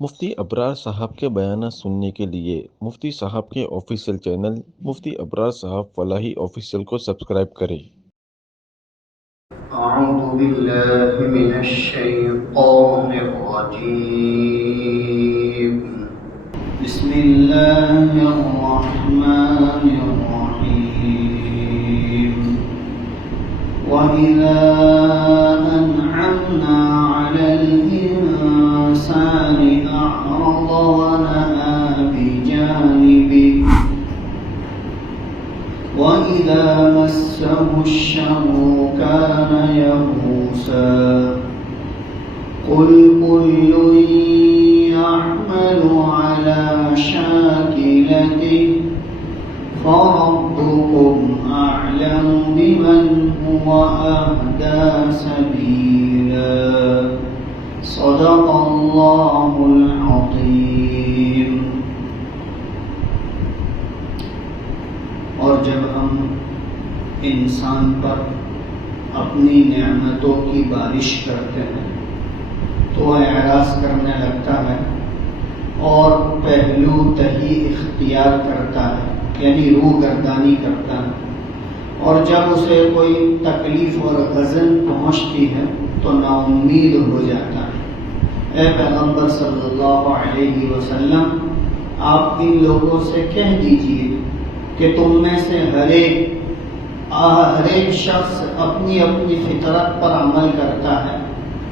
مفتی ابرار صاحب کے بیانات سننے کے لیے مفتی صاحب کے آفیشیل چینل مفتی ابرار صاحب فلاحی آفیشیل کو سبسکرائب کریں۔ اعوذ باللہ من الشیطان الرجیم بسم اللہ الرحمن الرحیم وَإِذَا أَنْعَمْنَا عَلَى الْإِنسَانِ أَعْرَضَ وَنَأَىٰ بِجَانِبِهِ وَإِذَا مَسَّهُ الشَّرُّ كَانَ يَئُوسًا قُلْ كُلٌّ يَعْمَلُ عَلَىٰ شَاكِلَتِهِ فَرَبُّكُمْ أَعْلَمُ بِمَنْ هُوَ أَهْدَىٰ سَبِيلًا صدق اللہ العظیم۔ اور جب ہم انسان پر اپنی نعمتوں کی بارش کرتے ہیں تو وہ اعراض کرنے لگتا ہے اور پہلو تہی اختیار کرتا ہے، یعنی روح گردانی کرتا ہے، اور جب اسے کوئی تکلیف اور غضن پہنچتی ہے تو نا امید ہو جاتا ہے۔ اے پیغمبر صلی اللہ علیہ وسلم، آپ ان لوگوں سے کہہ دیجئے کہ تم میں سے ہر ایک شخص اپنی اپنی فطرت پر عمل کرتا ہے،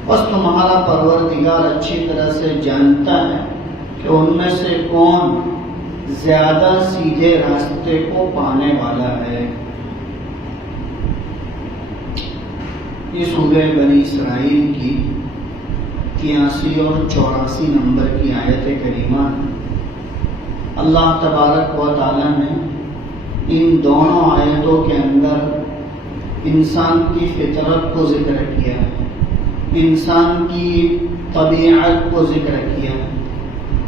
بس تمہارا پروردگار اچھی طرح سے جانتا ہے کہ ان میں سے کون زیادہ سیدھے راستے کو پانے والا ہے۔ یہ سورہ بنی اسرائیل کی 83 اور 84 نمبر کی آیت کریمہ ہے۔ اللہ تبارک و تعالی نے ان دونوں آیتوں کے اندر انسان کی فطرت کو ذکر کیا ہے، انسان کی طبیعت کو ذکر کیا ہے۔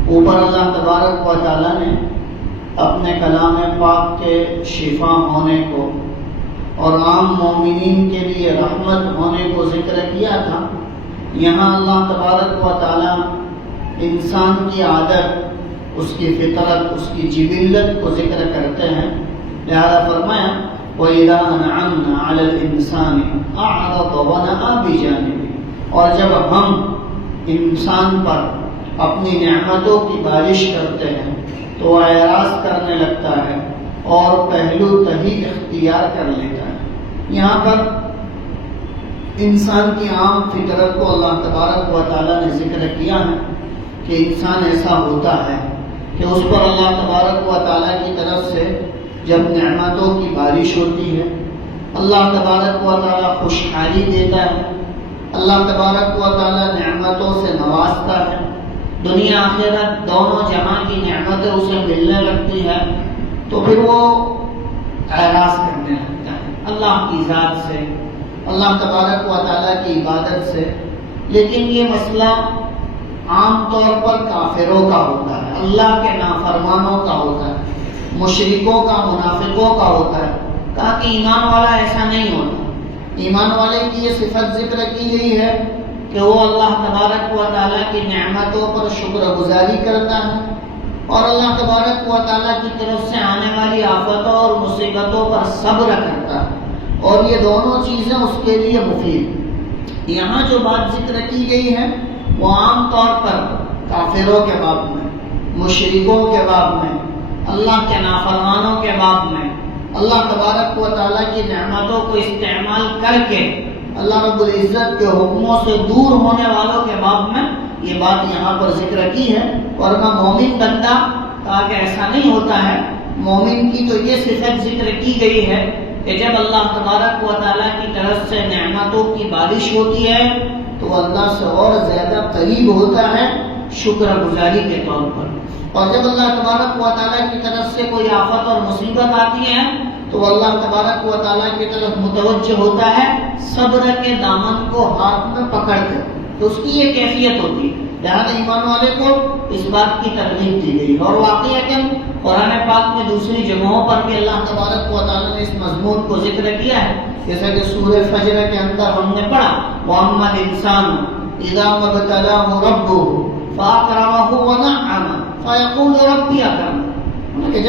اوپر اللہ تبارک و تعالی نے اپنے کلام پاک کے شفا ہونے کو اور عام مومنین کے لیے رحمت ہونے کو ذکر کیا تھا، یہاں اللہ تبارک و تعالی انسان کی عادت، اس کی فطرت، اس کی جبلت کو ذکر کرتے ہیں، لہذا فرمایا وَإِذَا أَنْعَمْنَا عَلَى الْإِنسَانِ أَعْرَضَ وَنَأَىٰ بِجَانِبِهِ، اور جب ہم انسان پر اپنی نعمتوں کی بارش کرتے ہیں تو وہ اعراض کرنے لگتا ہے اور پہلو تہی اختیار کر لیتا ہے۔ یہاں پر انسان کی عام فطرت کو اللہ تبارک و تعالیٰ نے ذکر کیا ہے کہ انسان ایسا ہوتا ہے کہ اس پر اللہ تبارک و تعالیٰ کی طرف سے جب نعمتوں کی بارش ہوتی ہے، اللہ تبارک و تعالیٰ خوشحالی دیتا ہے، اللہ تبارک و تعالیٰ نعمتوں سے نوازتا ہے، دنیا آخرت دونوں جہاں کی نعمتیں اسے ملنے لگتی ہے، تو پھر وہ اعراض کرنے لگتا ہے اللہ کی ذات سے، اللہ تبارک و تعالیٰ کی عبادت سے۔ لیکن یہ مسئلہ عام طور پر کافروں کا ہوتا ہے، اللہ کے نافرمانوں کا ہوتا ہے، مشرکوں کا، منافقوں کا ہوتا ہے، کہا کہ ایمان والا ایسا نہیں ہوتا۔ ایمان والے کی یہ صفت ذکر کی گئی ہے کہ وہ اللہ تبارک و تعالیٰ کی نعمتوں پر شکر گزاری کرتا ہے اور اللہ تبارک و تعالیٰ کی طرف سے آنے والی آفتوں اور مصیبتوں پر صبر کرتا ہے، اور یہ دونوں چیزیں اس کے لیے مفید۔ یہاں جو بات ذکر کی گئی ہے وہ عام طور پر کافروں کے باب میں، مشرکوں کے باب میں، اللہ کے نافرمانوں کے باب میں، اللہ تبارک و تعالیٰ کی نعمتوں کو استعمال کر کے اللہ رب العزت کے حکموں سے دور ہونے والوں کے باب میں یہ بات یہاں پر ذکر کی ہے۔ ورنہ مومن بندہ کہا کہ ایسا نہیں ہوتا ہے، مومن کی تو یہ صفت ذکر کی گئی ہے کہ جب اللہ تبارک و تعالیٰ کی طرف سے نعمتوں کی بارش ہوتی ہے تو وہ اللہ سے اور زیادہ قریب ہوتا ہے شکر گزاری کے طور پر، اور جب اللہ تبارک و تعالیٰ کی طرف سے کوئی آفت اور مصیبت آتی ہے تو وہ اللہ تبارک و تعالیٰ کی طرف متوجہ ہوتا ہے، صبر کے دامن کو ہاتھ میں پکڑ کر، تو اس کی یہ کیفیت ہوتی ہے۔ لہٰذا ایمان والے کو اس بات کی ترغیب دی گئی، اور واقعتاً قرآن پاک میں دوسری جگہوں پر بھی اللہ تبارک و تعالیٰ نے اس مضمون کو ذکر کیا ہے، جیسا کہ سورہ فجر کے اندر ہم نے پڑھا وَأَمَّا الْإِنسَانُ إِذَا مَا ابْتَلَاهُ رَبُّهُ فأكرمه ونعم فيقول ربي أكرم. کہ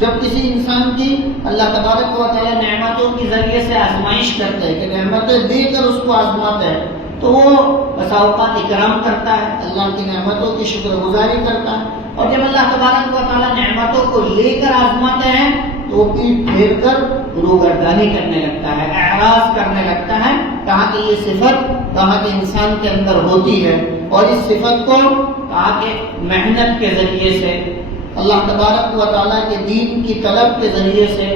جب کسی انسان کی اللہ تبارک و تعالی نعمتوں کے ذریعے سے آزمائش کرتا ہے، کہ نعمتیں دے کر اس کو آزماتا ہے، تو وہ بسا اوقات اکرام کرتا ہے، اللہ کی نعمتوں کی شکر گزاری کرتا ہے. اور جب اللہ تبارک و تعالی نعمتوں کو لے کر آزماتا ہے تو وہ پیٹ پھیر کر روگردانی کرنے لگتا ہے، اعراض کرنے لگتا ہے. کہا کہ یہ صفت کہا کہ انسان کے اندر ہوتی ہے، اور اس صفت کو کہا کہ محنت کے ذریعے سے، اللہ تبارک و تعالیٰ کے دین کی طلب کے ذریعے سے،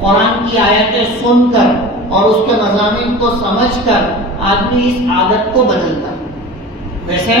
قرآن کی آیتیں سن کر اور اس کے مضامین کو سمجھ کر آدمی اس عادت کو بدلتا ہے. ویسے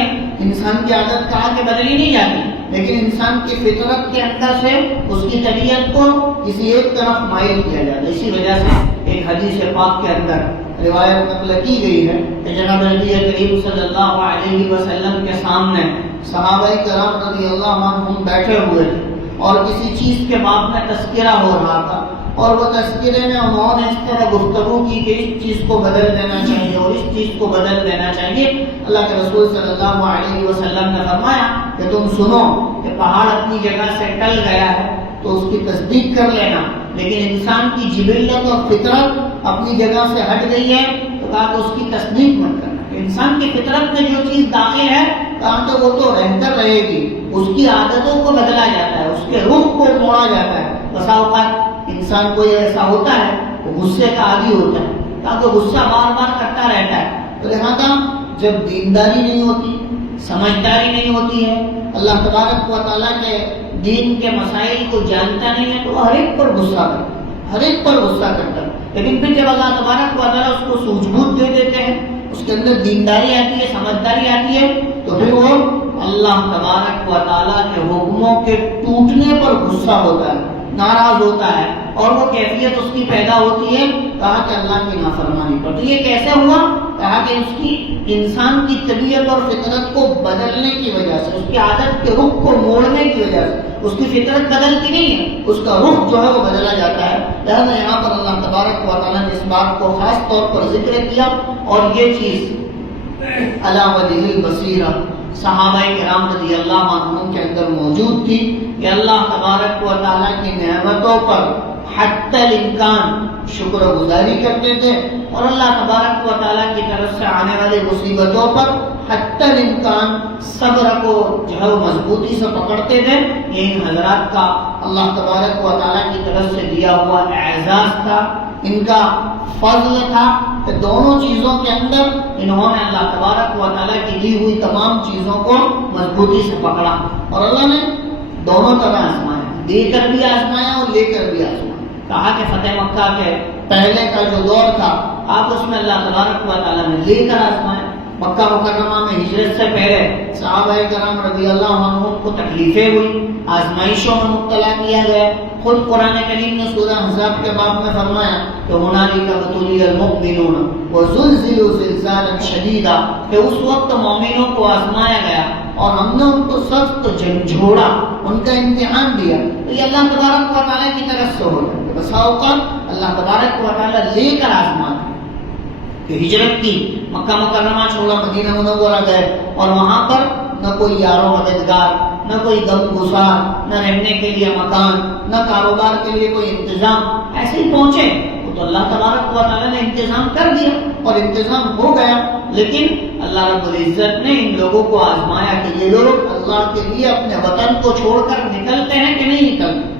انسان کی عادت کہا کہ بدلی نہیں جاتی، لیکن انسان کی فطرت کے اندر سے اس کی طبیعت کو کسی ایک طرف مائل کیا جاتا ہے. اسی وجہ سے ایک حدیث پاک کے اندر روایت نقل کی گئی ہے کہ جناب نبی کریم صلی اللہ علیہ وسلم کے سامنے صحابہ کرام رضی اللہ عنہم بیٹھے ہوئے تھے اور کسی چیز کے باب میں تذکرہ ہو رہا تھا، اور وہ تذکرے میں انہوں نے اس طرح گفتگو کی کہ اس چیز کو بدل دینا چاہیے اور اس چیز کو بدل دینا چاہیے. اللہ کے رسول صلی اللہ علیہ وسلم نے فرمایا کہ تم سنو کہ پہاڑ اپنی جگہ سے ٹل گیا ہے تو اس کی تصدیق کر لینا، لیکن انسان کی جبلت اور فطرت اپنی جگہ سے ہٹ گئی ہے تو کہا کہ اس کی تصدیق مت کرنا. انسان کی فطرت میں جو چیز داخل ہے کہا کہ وہ تو رہ کر رہے گی، اس کی عادتوں کو بدلا جاتا ہے، اس کے رخ کو موڑا جاتا ہے. بسا اوقات انسان کو یہ ایسا ہوتا ہے وہ غصے کا عادی ہوتا ہے، تاکہ غصہ بار بار کرتا رہتا ہے. تو لہذا جب دینداری نہیں ہوتی، سمجھداری نہیں ہوتی ہے، اللہ تبارک و تعالیٰ کے دین کے مسائل کو جانتا نہیں ہے، تو وہ ہر ایک پر غصہ کرتا ہے، ہر ایک پر غصہ کرتا ہے. لیکن پھر جب اللہ تبارک و تعالیٰ اس کو سوجھ بوجھ دے دیتے ہیں، اس کے اندر دینداری آتی ہے، سمجھداری آتی ہے، تو پھر وہ اللہ تبارک و تعالیٰ کے حکموں کے ٹوٹنے پر غصہ ہوتا ہے، ناراض ہوتا ہے، اور وہ کیفیت اس کی پیدا ہوتی ہے کہا کہ اللہ کی نافرمانی پر. تو یہ کیسے ہوا؟ کہا کہ اس کی انسان کی طبیعت اور فطرت کو بدلنے کی وجہ سے، اس کی عادت کے رخ کو موڑنے کی وجہ سے. اس کی فطرت بدلتی نہیں ہے، اس کا رخ جو ہے وہ بدلا جاتا ہے. لہذا یہاں پر اللہ تبارک و تعالیٰ نے اس بات کو خاص طور پر ذکر کیا، اور یہ چیز علی وجہ البصیرہ صحابہ کرام رضی اللہ عنہم کے اندر موجود تھی کہ اللہ تبارک و تعالیٰ کی نعمتوں پر حتی الامکان شکر گزاری کرتے تھے، اور اللہ تبارک و تعالیٰ کی طرف سے آنے والی مصیبتوں پر حتی الامکان صبر کو جو ہے مضبوطی سے پکڑتے تھے. یہ ان حضرات کا اللہ تبارک و تعالیٰ کی طرف سے دیا ہوا اعزاز تھا، ان کا فضل تھا کہ دونوں چیزوں کے اندر انہوں نے اللہ تبارک و تعالیٰ کی دی ہوئی تمام چیزوں کو مضبوطی سے پکڑا. اور اللہ نے دونوں طرح آزمایا، دے کر بھی آزمایا اور لے کر بھی آزمایا. کہا کہ فتح مکہ کے پہلے کا جو دور تھا آپ اس میں اللہ تبارک و تعالیٰ نے لے کر آزمایا. مکہ مکرمہ میں ہجرت سے پہلے صحابہ کرام رضی اللہ عنہم کو تکلیفیں ہوئی، آزمائشوں میں مبتلا کیا گیا. خود قرآن کریم نے سورہ احزاب کے باب میں فرمایا کہ ہنالک ابتلی المؤمنون وزلزلوا زلزالا شدیدا، کہ اس وقت مومنوں کو آزمایا گیا اور ہم نے ان کو سخت جھنجھوڑا، ان کا امتحان دیا. تو یہ اللہ تبارک و تعالیٰ کی طرف سے ہوتا ہے. بسا اوقات اللہ تبارک و تعالیٰ لے کر آزماتا کہ ہجرت کی، مکہ مکرمہ چھوڑا، مدینہ منورہ گئے، اور وہاں پر نہ کوئی یار و مددگار، نہ کوئی غم گسار، نہ رہنے کے لیے مکان، نہ کاروبار کے لیے کوئی انتظام. ایسے ہی پہنچے تو اللہ تبارک و تعالیٰ نے انتظام کر دیا اور انتظام ہو گیا. لیکن اللہ رب العزت نے ان لوگوں کو آزمایا کہ یہ لوگ اللہ کے لیے اپنے وطن کو چھوڑ کر نکلتے ہیں کہ نہیں نکلتے.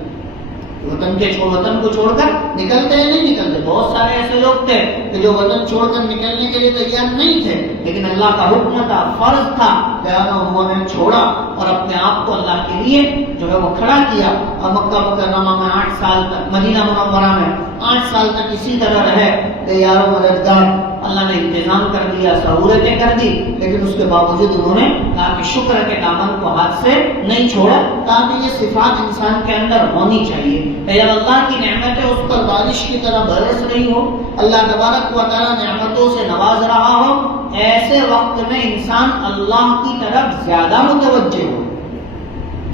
وطن کو چھوڑ کر نکلتے ہیں نہیں نکلتے. بہت سارے ایسے لوگ تھے کہ جو وطن چھوڑ کر نکلنے کے لیے تیار نہیں تھے، لیکن اللہ کا حکم تھا، فرض تھا، لہٰذا انہوں نے چھوڑا اور اپنے آپ کو اللہ کے لیے جو ہے وہ کھڑا کیا. اور مکہ مکرمہ میں 8 سال تک، مدینہ منورہ میں 8 سال تک اسی طرح رہے بے یار و مددگار. اللہ نے انتظام کر دیا، سہولتیں کر دی، لیکن اس کے باوجود انہوں نے کہا کہ شکر کے دامن کو ہاتھ سے نہیں چھوڑا. تاکہ یہ صفات انسان کے اندر ہونی چاہیے کہ جب اللہ کی نعمتیں اس پر بارش کی طرح برس رہی ہو، اللہ تبارک و تعالیٰ نعمتوں سے نواز رہا ہو، ایسے وقت میں انسان اللہ کی طرف زیادہ متوجہ ہو،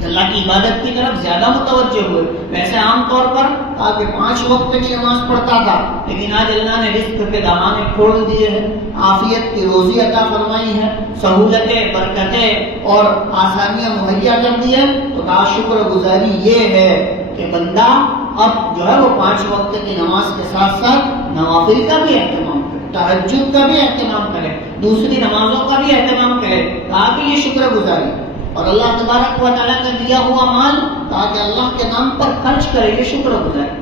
اللہ کی عبادت کی طرف زیادہ متوجہ ہوئے. ویسے عام طور پر کہا کہ 5 وقت کی نماز پڑھتا تھا، لیکن آج اللہ نے رزق کے دہانے کھول دیے ہیں، عافیت کی روزی عطا فرمائی ہے، سہولتیں، برکتیں اور آسانیاں مہیا کر دی ہے. تو کہا شکر گزاری یہ ہے کہ بندہ اب جو ہے وہ 5 وقت کی نماز کے ساتھ ساتھ نوافل کا بھی اہتمام کرے، تہجد کا بھی اہتمام کرے، دوسری نمازوں کا بھی اہتمام کرے. کہا کہ یہ شکر گزاری. اور اللہ تبارک و تعالیٰ کا دیا ہوا مال کہا کہ اللہ کے نام پر خرچ کرے، یہ شکر گزاری.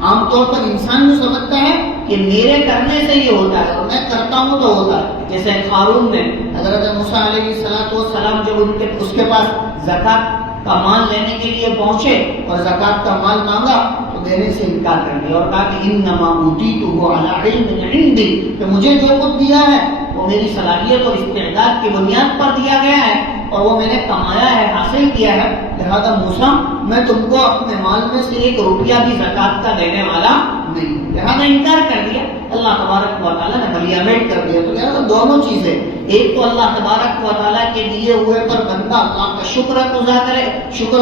عام طور پر انسان جو سمجھتا ہے کہ میرے کرنے سے یہ ہوتا ہے اور میں کرتا ہوں تو ہوتا ہے. جیسے قارون نے حضرت موسیٰ علیہ السلام جب اس کے پاس زکوٰۃ کا مال لینے کے لیے پہنچے اور زکوٰۃ کا مال مانگا تو دینے سے انکار کر دیا اور کہا کہ انما اوتیتہ علی علم عندی، کہ مجھے جو کچھ دیا ہے وہ میری صلاحیت اور استعداد کی بنیاد پر دیا گیا ہے اور وہ میں نے کمایا ہے، حاصل کیا ہے. لہذا موسیٰ میں تم کو اپنے مال میں سے 1 روپیہ بھی زکوٰۃ کا دینے والا نہیں. لہذا انکار کر دیا. اللہ تبارک و تعالیٰ نے بلیامٹ کر دیا. تو لہذا دونوں چیزیں، ایک تو اللہ تبارک و تعالیٰ کے دیے ہوئے پر بندہ اللہ کا شکر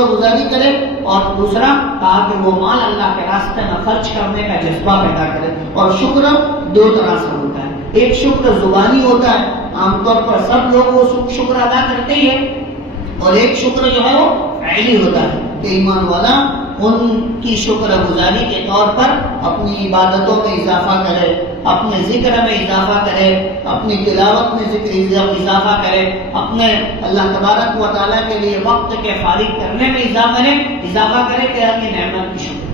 گزاری کرے، اور دوسرا کہا کہ وہ مال اللہ کے راستے میں خرچ کرنے کا جذبہ پیدا کرے. اور شکر 2 طرح سے ہوتا ہے. ایک شکر زبانی ہوتا ہے، عام طور پر سب لوگ وہ شکر ادا کرتے ہی ہیں، اور ایک شکر جو ہے وہ فعلی ہوتا ہے کہ ایمان والا ان کی شکر گزاری کے طور پر اپنی عبادتوں میں اضافہ کرے، اپنے ذکر میں اضافہ کرے، اپنی تلاوت میں اضافہ کرے، اپنے اللہ تبارک و تعالیٰ کے لیے وقت کے فارغ کرنے میں اضافہ کرے کہ اپنی نعمت کی شکر.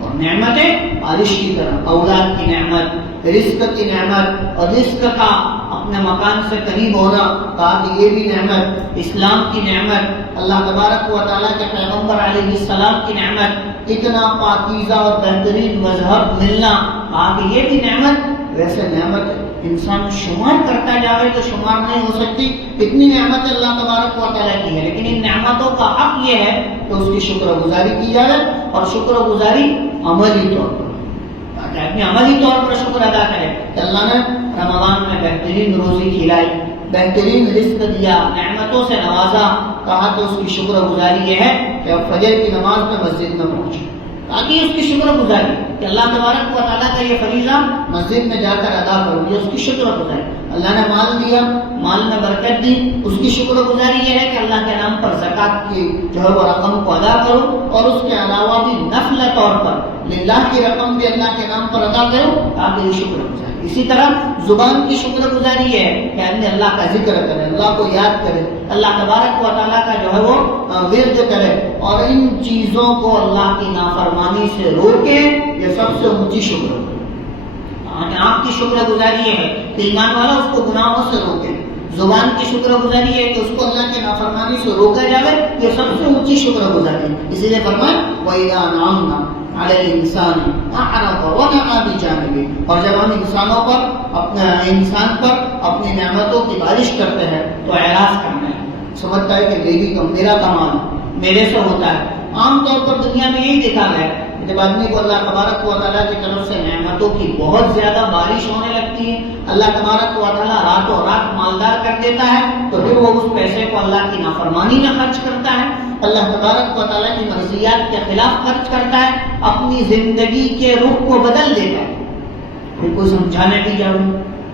اور نعمتیں بارش کی طرح، اولاد کی نعمت، رزق کی نعمت، اور رزق کا اپنے مکان سے قریب ہونا، کہا کہ یہ بھی نعمت، اسلام کی نعمت، اللہ تبارک و تعالیٰ کے پیغمبر علیہ السلام کی نعمت، اتنا پاکیزہ اور بہترین مذہب ملنا، کہا کہ یہ بھی نعمت. ویسے نعمت انسان شمار کرتا جاوے تو شمار نہیں ہو سکتی، اتنی نعمت اللہ تبارک و تعالیٰ کی ہے. لیکن ان نعمتوں کا حق یہ ہے کہ اس کی شکر گزاری کی جائے، اور شکر گزاری عملی طور پر، آدمی عملی طور پر شکر ادا کرے کہ اللہ نے رمضان میں بہترین روزی کھلائی، بہترین رزق دیا، نعمتوں سے نوازا. کہا کہ اس کی شکر گزاری یہ ہے کہ اب فجر کی نماز میں مسجد میں پہنچے، تاکہ اس کی شکر گزاری کہ اللہ تبارک و تعالیٰ کا یہ فریضہ مسجد میں جا کر ادا کرو، یہ اس کی شکر گزاری. اللہ نے مال دیا، مال میں برکت دی، اس کی شکر گزاری یہ ہے کہ اللہ کے نام پر زکوٰۃ کی جو ہے وہ رقم کو ادا کرو، اور اس کے علاوہ بھی نفل طور پر للہ کی رقم بھی اللہ کے نام پر ادا کرو، تاکہ یہ شکر گزاری. اسی طرح زبان کی شکر گزاری یہ ہے کہ آدمی اللہ کا ذکر کرے، اللہ کو یاد کرے، اللہ تبارک و تعالیٰ کا جو ہے وہ ورد کرے، اور ان چیزوں کو اللہ کی نافرمانی سے روکے. یہ سب سے اونچی شکر ہے. آپ کی شکر گزاری یہ ہے کہ ایمان والا اس کو گناہوں سے روکے. زبان کی شکر گزاری ہے کہ اس کو اللہ کی نافرمانی سے روکا جائے، یہ سب سے اونچی شکر گزاری ہے. اسی لیے فرمایا وَإِذَا أَنْعَمْنَا عَلَى الْإِنسَانِ أَعْرَضَ وَنَأَىٰ بِجَانِبِهِ. اور جب ہم انسان پر اپنی نعمتوں کی بارش کرتے ہیں تو اعراض کرنا ہے، سمجھتا ہے کہ میرا کمال میرے سے ہوتا ہے. عام طور پر دنیا میں یہی دیکھا گیا ہے، جب آدمی کو اللہ تبارک و تعالیٰ کی طرف سے نعمتوں کی بہت زیادہ بارش ہونے لگتی ہے، اللہ تبارک و تعالیٰ راتوں رات مالدار کر دیتا ہے، تو پھر وہ اس پیسے کو اللہ کی نافرمانی میں خرچ کرتا ہے، اللہ تبارک و تعالیٰ کی مرضیات کے خلاف خرچ کرتا ہے، اپنی زندگی کے رخ کو بدل دیتا ہے. پھر کوئی سمجھانے بھی جاؤ،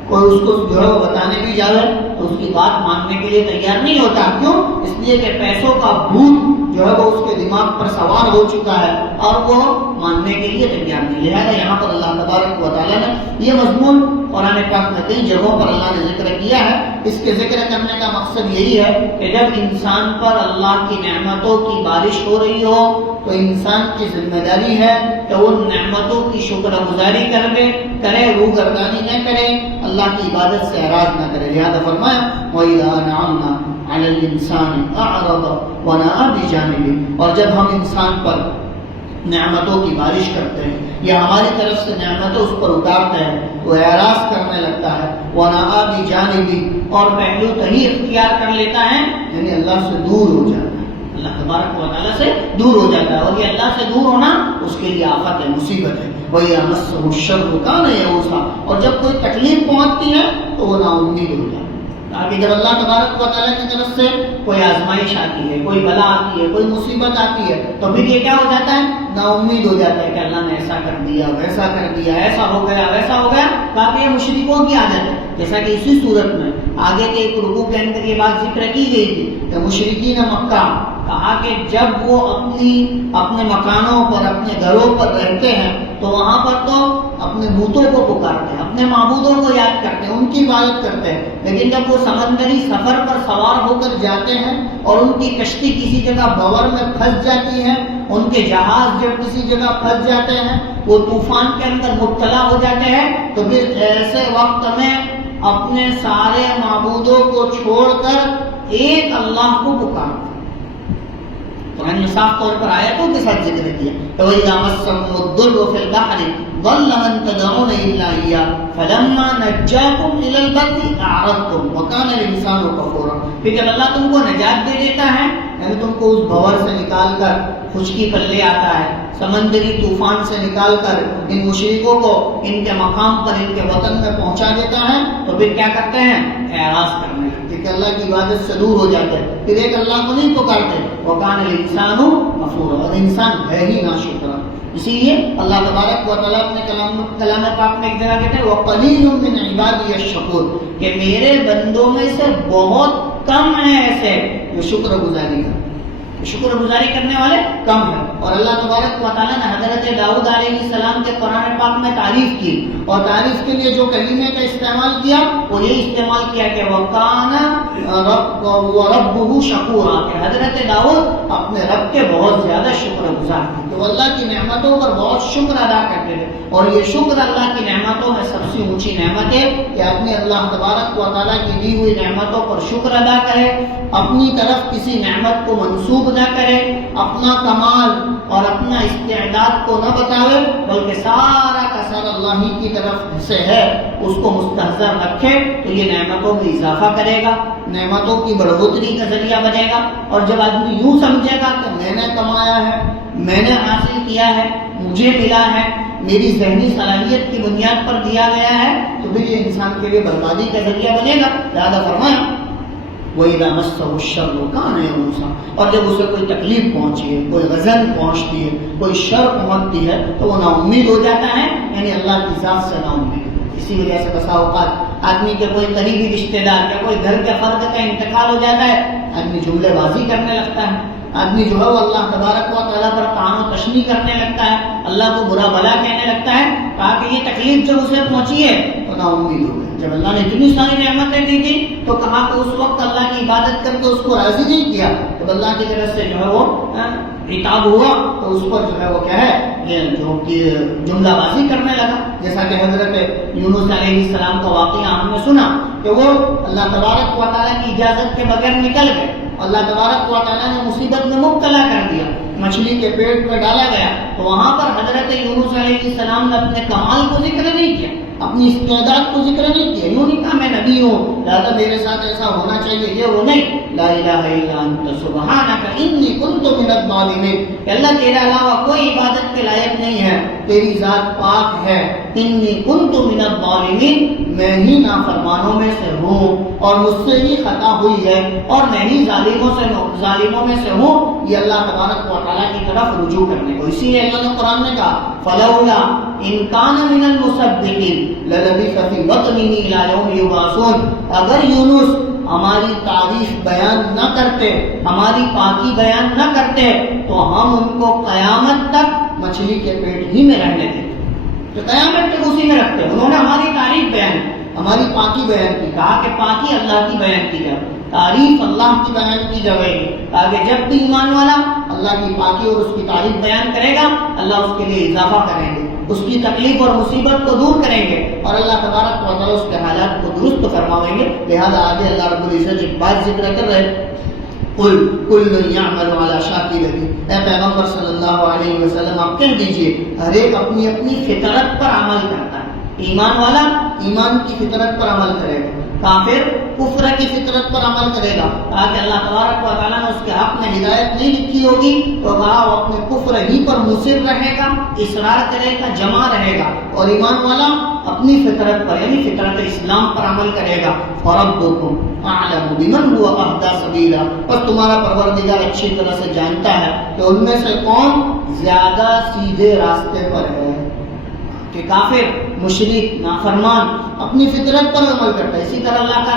کوئی اس کو جو ہے وہ بتانے بھی جاوے تو اس کی بات ماننے کے لیے تیار نہیں ہوتا. کیوں؟ اس لیے کہ پیسوں کا بھوت جو ہے وہ اس کے دماغ پر سوار ہو چکا ہے اور وہ ماننے کے لیے تیار نہیں. لہٰذا یہاں پر اللہ تبارک و تعالیٰ نے یہ مضمون قرآن پاک میں کئی جگہوں پر اللہ نے ذکر کیا ہے. اس کے ذکر کرنے کا مقصد یہی ہے کہ جب انسان پر اللہ کی نعمتوں کی بارش ہو رہی ہو تو انسان کی ذمہ داری ہے کہ وہ نعمتوں کی شکر گزاری کرے، روگردانی نہ کرے، اللہ کی عبادت سے اعراض نہ کرے. لہٰذا فرمایا وَإِذَا أَنْعَمْنَا عَلَى الْإِنسَانِ أَعْرَضَ وَنَأَىٰ بِجَانِبِهِ. اور جب ہم انسان پر نعمتوں کی بارش کرتے ہیں یا ہماری طرف سے نعمتیں اس پر اتارتے ہیں تو اعراض کرنے لگتا ہے. وَنَأَىٰ بِجَانِبِهِ. اور پہلو تہی اختیار کر لیتا ہے، یعنی اللہ سے دور ہو جاتا ہے، اللہ تبارک و تعالیٰ سے دور ہو جاتا ہے. اور یہ اللہ سے دور ہونا اس کے لیے آفت ہے، مصیبت ہے. وَإِذَا مَسَّهُ الشَّرُّ كَانَ يَئُوسًا. اور جب کوئی تکلیف پہنچتی ہے تو وہ نا امید ہو جاتا ہے. تاکہ جب اللہ تبارک و تعالیٰ کی طرف سے کوئی آزمائش آتی ہے، کوئی بلا آتی ہے، کوئی مصیبت آتی ہے، تو پھر یہ کیا ہو جاتا ہے؟ نا امید ہو جاتا ہے کہ اللہ نے ایسا کر دیا، ویسا کر دیا، ایسا ہو گیا، ویسا ہو گیا. تاکہ یہ مشرکوں کی عادت ہے. جیسا کہ اسی صورت میں آگے کے ایک رکوع کے اندر یہ بات ذکر کی گئی تھی کہ مشرکین مکہ کہا کہ جب وہ اپنے مکانوں پر، اپنے گھروں پر رہتے ہیں تو وہاں پر تو اپنے بتوں کو پکارتے ہیں، اپنے معبودوں کو یاد کرتے ہیں، ان کی عبادت کرتے ہیں. لیکن جب وہ سمندری سفر پر سوار ہو کر جاتے ہیں اور ان کی کشتی کسی جگہ بھور میں پھنس جاتی ہے، ان کے جہاز جب کسی جگہ پھنس جاتے ہیں، وہ طوفان کے اندر مبتلا ہو جاتے ہیں، تو پھر ایسے وقت میں اپنے سارے معبودوں کو چھوڑ کر ایک اللہ کو پکارتے ہیں. قرآن نے صاف طور پر آیتوں کے ساتھ ذکر کیا کہ وَإِذَا مَسَّكُمُ الضُّرُّ فِي الْبَحْرِ ضَلَّ مَن تَدْعُونَ إِلَّا إِيَّاهُ فَلَمَّا نَجَّاكُمْ إِلَى الْبَرِّ أَعْرَضْتُمْ وَكَانَ الْإِنسَانُ كَفُورًا. پھر جب اللہ تم کو نجات دے دیتا ہے، یعنی تم کو اس بھور سے نکال کر خشکی پر لے آتا ہے، سمندری طوفان سے نکال کر ان مشرکوں کو ان کے مقام پر، ان کے وطن میں پہنچا دیتا ہے، تو پھر کیا کرتے ہیں؟ اعراض کرنے لگتے کہ اللہ کی عبادت سے دور ہو جاتے ہیں، پھر ایک اللہ کو نہیں پکارتے. وَكَانَ الْإِنسَانُ كَفُورًا، اور انسان ہے ہی ناشکرا. اسی لیے اللہ تبارک و تعالیٰ اپنے کلام پاک میں ایک جگہ کہتے ہیں وَقَلِيلٌ مِّنْ عِبَادِيَ الشَّكُورُ، کہ میرے بندوں میں سے بہت کم ہیں ایسے جو شکر گزاری کرتے، شکر گزاری کرنے والے کم ہیں. اور اللہ تبارک و تعالیٰ نے حضرت داؤد علیہ السلام کے قرآن پاک میں تعریف کی، اور تعریف کے لیے جو کلمے کا استعمال کیا وہ یہ استعمال کیا کہ وَكَانَ وَرَبُّهُ شَكُورًا، کہ حضرت داؤد اپنے رب کے بہت زیادہ شکر گزار تھے، تو اللہ کی نعمتوں پر بہت شکر ادا کرتے تھے. اور یہ شکر اللہ کی نعمتوں میں سب سے اونچی نعمت ہے کہ اپنے اللہ تبارک و تعالیٰ کی دی ہوئی نعمتوں پر شکر ادا کرے، اپنی طرف کسی نعمت کو منسوب نہ کرے، اپنا کمال اور اپنا استعداد کو نہ بتاوے، بلکہ سارا کا سارا اللہ ہی کی طرف سے ہے، اس کو مستحضر رکھے، تو یہ نعمتوں میں اضافہ کرے گا، نعمتوں کی بڑھوتری کا ذریعہ بنے گا. اور جب آدمی یوں سمجھے گا کہ میں نے کمایا ہے، میں نے حاصل کیا ہے، مجھے ملا ہے، میری ذہنی صلاحیت کی بنیاد پر دیا گیا ہے، تو پھر یہ انسان کے لیے بربادی کا ذریعہ بنے گا. لہٰذا فرمایا وَإِذَا مَسَّهُ الشَّرُّ كَانَ يَئُوسًا، اور جب اسے کوئی تکلیف پہنچی ہے، کوئی غضب پہنچتی ہے، کوئی شر پہنچتی ہے، تو وہ نا امید ہو جاتا ہے، یعنی اللہ کی ذات سے نا امید. اسی وجہ سے بسا اوقات آدمی کے کوئی قریبی رشتہ دار یا کوئی گھر کے فرد کا انتقال ہو جاتا ہے، آدمی جملے بازی کرنے لگتا ہے، آدمی جو ہے وہ اللہ تبارک و تعالیٰ پر طعن و تشنیع کرنے لگتا ہے، اللہ کو برا بھلا کہنے لگتا ہے، تاکہ یہ تکلیف جب اسے پہنچی ہے تو نا امید ہو گئی. جب اللہ نے اتنی ساری نعمتیں دی تھی تو کہا کہ اس وقت اللہ کی عبادت کر کے اس کو راضی نہیں کیا، تو اللہ کی طرف سے جو ہے وہ عتاب ہوا، تو اس پر جو ہے وہ کیا ہے یہ جو کہ جملہ بازی کرنے لگا. جیسا کہ حضرت یونس علیہ السلام کا واقعہ ہم نے سنا کہ وہ اللہ تبارک و تعالیٰ کی اجازت کے بغیر نکل گئے، اللہ تبارک و تعالیٰ نے مصیبت میں مبتلا کر دیا، مچھلی کے پیٹ میں ڈالا گیا، تو وہاں پر حضرت یونس علیہ السلام نے اپنے کمال کو ذکر نہیں کیا، اپنی استعداد کو ذکر نہیں کیا، یوں نہیں کہا میں نبی ہوں لہذا میرے ساتھ ایسا ہونا چاہیے، یہ وہ نہیں. لا الہ الا انت سبحانک انی کنت من الظالمین، کہ اللہ تیرے علاوہ کوئی عبادت کے لائق نہیں ہے، تیری ذات پاک ہے. انی کنت من الظالمین، میں ہی نافرمانوں میں سے ہوں اور مجھ سے ہی خطا ہوئی ہے اور میں ہی ظالموں میں سے ہوں. یہ اللہ تبارک و تعالیٰ کی طرف رجوع کرنے کو، اسی لیے اللہ نے قرآن میں کہا فلولا ان کان من المصدقین للبث فی بطنہ الی یوم یبعثون، اگر یونس ہماری تعریف بیان نہ کرتے، ہماری پاکی بیان نہ کرتے، تو ہم ان کو قیامت تک مچھلی کے پیٹ ہی میں رہنے دیتے، تو قیامت تک اسی میں رکھتے. انہوں نے ہماری تعریف بیان، ہماری پاکی بیان کی، کہا کہ پاکی اللہ کی بیان کی جائے، تعریف اللہ کی بیان کی جائے گی، تاکہ جب بھی ایمان والا اللہ کی پاکی اور اس کی تعریف بیان کرے گا، اللہ اس کے لیے اضافہ کریں گے، اس کی تکلیف اور مصیبت کو دور کریں گے، اور اللہ تبارک و تعالیٰ اس کے حالات کو درست فرمائیں گے. لہذا آگے اللہ رب العزت ایک بات ذکر کر رہے قل کل یعمل علی شاکلتہ، اے پیغمبر صلی اللہ علیہ وسلم آپ کہہ دیجئے ہر ایک اپنی اپنی فطرت پر عمل کرتا ہے. ایمان والا ایمان کی فطرت پر عمل کرے گا، کافر کفر کی فطرت پر عمل کرے گا، تاکہ اللہ تبارک و تعالیٰ نے اس کے حق میں ہدایت نہیں لکھی ہوگی تو وہ اپنے کفر ہی پر مصر رہے گا، اصرار کرے گا، جمع رہے گا. اور ایمان والا اپنی فطرت پر یعنی فطرت اسلام پر عمل کرے گا فربکم اعلم بمن هو اهدی سبیلا، اور تمہارا پروردگار اچھی طرح سے جانتا ہے کہ ان میں سے کون زیادہ سیدھے راستے پر ہے۔ کہ کافر، مشرک، نافرمان اپنی فطرت پر عمل کرتا ہے، اسی طرح اللہ کا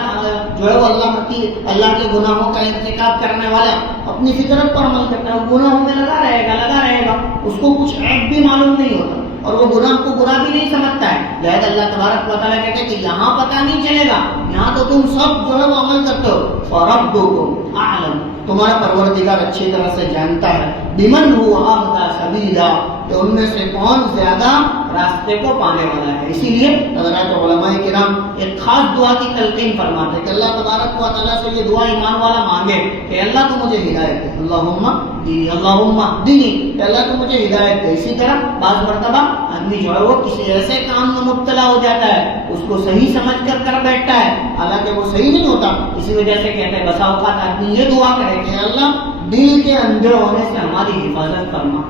جو ہے وہ اللہ کے گناہوں کا ارتکاب کرنے والا اپنی فطرت پر عمل کرتا ہے، وہ گناہوں میں لگا رہے گا، اس کو کچھ عیب بھی معلوم نہیں ہوتا اور وہ گناہ کو برا بھی نہیں سمجھتا ہے۔ لہذا اللہ تبارک و تعالیٰ کہتے ہیں کہ یہاں پتہ نہیں چلے گا، یہاں تو تم سب جو ہے وہ عمل کرتے ہو۔ فربکم اعلم، تمہارا پروردگار اچھی طرح سے جانتا ہے بمن هو اهدی سبیلا، کہ ان میں سے کون زیادہ راستے کو پانے والا ہے۔ اسی لیے حضرات علماء کرام ایک خاص دعا کی تلقین فرماتے ہیں کہ اللہ تبارک و تعالیٰ سے یہ دعا ایمان والا مانگے کہ اللہ تو مجھے ہدایت دے، اللہم اہدنی، کہ اللہ تو مجھے ہدایت دے۔ اسی طرح بعض مرتبہ آدمی جو ہے وہ کسی ایسے کام میں مبتلا ہو جاتا ہے، اس کو صحیح سمجھ کر بیٹھتا ہے، حالانکہ وہ صحیح نہیں ہوتا، اسی وجہ سے کہتے ہیں بسا اوقات آدمی یہ دعا کرے کہ اللہ دل کے اندھے ہونے سے ہماری حفاظت فرما۔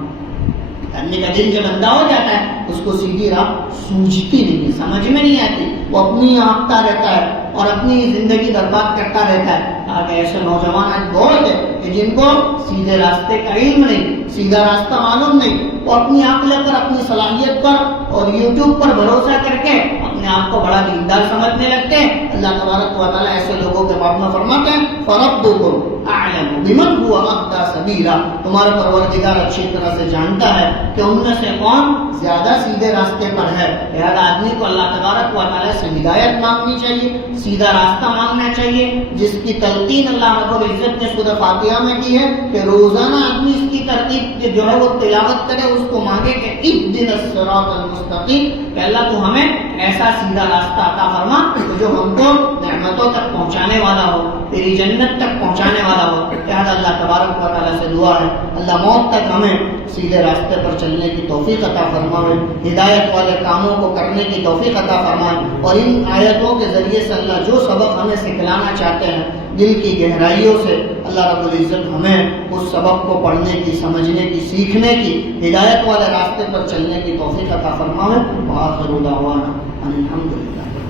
آدمی کا دل جب اندھا ہو جاتا ہے اس کو سیدھی راہ سوجھتی نہیں، سمجھ میں نہیں آتی، وہ اپنی آنکھتا رہتا ہے اور اپنی زندگی برباد کرتا رہتا ہے۔ آگے ایسے نوجوان آج بہت ہے کہ جن کو سیدھے راستے کا علم نہیں، سیدھا راستہ معلوم نہیں، وہ اپنی عقل پر، اپنی صلاحیت پر اور یوٹیوب پر بھروسہ کر کے اپنے آپ کو بڑا دیندار سمجھنے لگتے ہیں۔ اللہ تبارک و تعالیٰ ایسے لوگوں کے بارے میں فرماتے ہیں فربکم اعلم بمن هو اهدی سبیلا، تمہارا پروردگار اچھی طرح سے جانتا ہے کہ ان میں سے کون زیادہ سیدھے راستے پر ہے۔ لہذا آدمی کو اللہ تبارک و تعالیٰ سے ہدایت مانگنی چاہیے، سیدھا راستہ مانگنا چاہیے، جس کی تلقین اللہ رب العزت نے سورہ فاتحہ میں کی ہے کہ روزانہ آدمی اس کی ترتیب جو ہے وہ تلاوت کرے، اس کو مانگے کہ اهدنا الصراط المستقیم، کہ اللہ تو ہمیں ایسا سیدھا راستہ عطا فرما جو ہم کو نعمتوں تک پہنچانے والا ہو، تیری جنت تک پہنچانے والا ہو۔ لہذا اللہ تبارک و تعالیٰ سے دعا ہے اللہ موت تک ہمیں سیدھے راستے پر چلنے کی توفیق عطا فرمائے، ہدایت والے کاموں کو کرنے کی توفیق عطا فرمائے، اور ان آیتوں کے ذریعے سے اللہ جو سبق ہمیں سکھلانا چاہتے ہیں دل کی گہرائیوں سے، اللہ رب العزت ہمیں اس سبق کو پڑھنے کی، سمجھنے کی، سیکھنے کی، ہدایت والے راستے پر چلنے کی توفیق عطا فرمائے۔ وآخر دعوانا ان الحمد للہ۔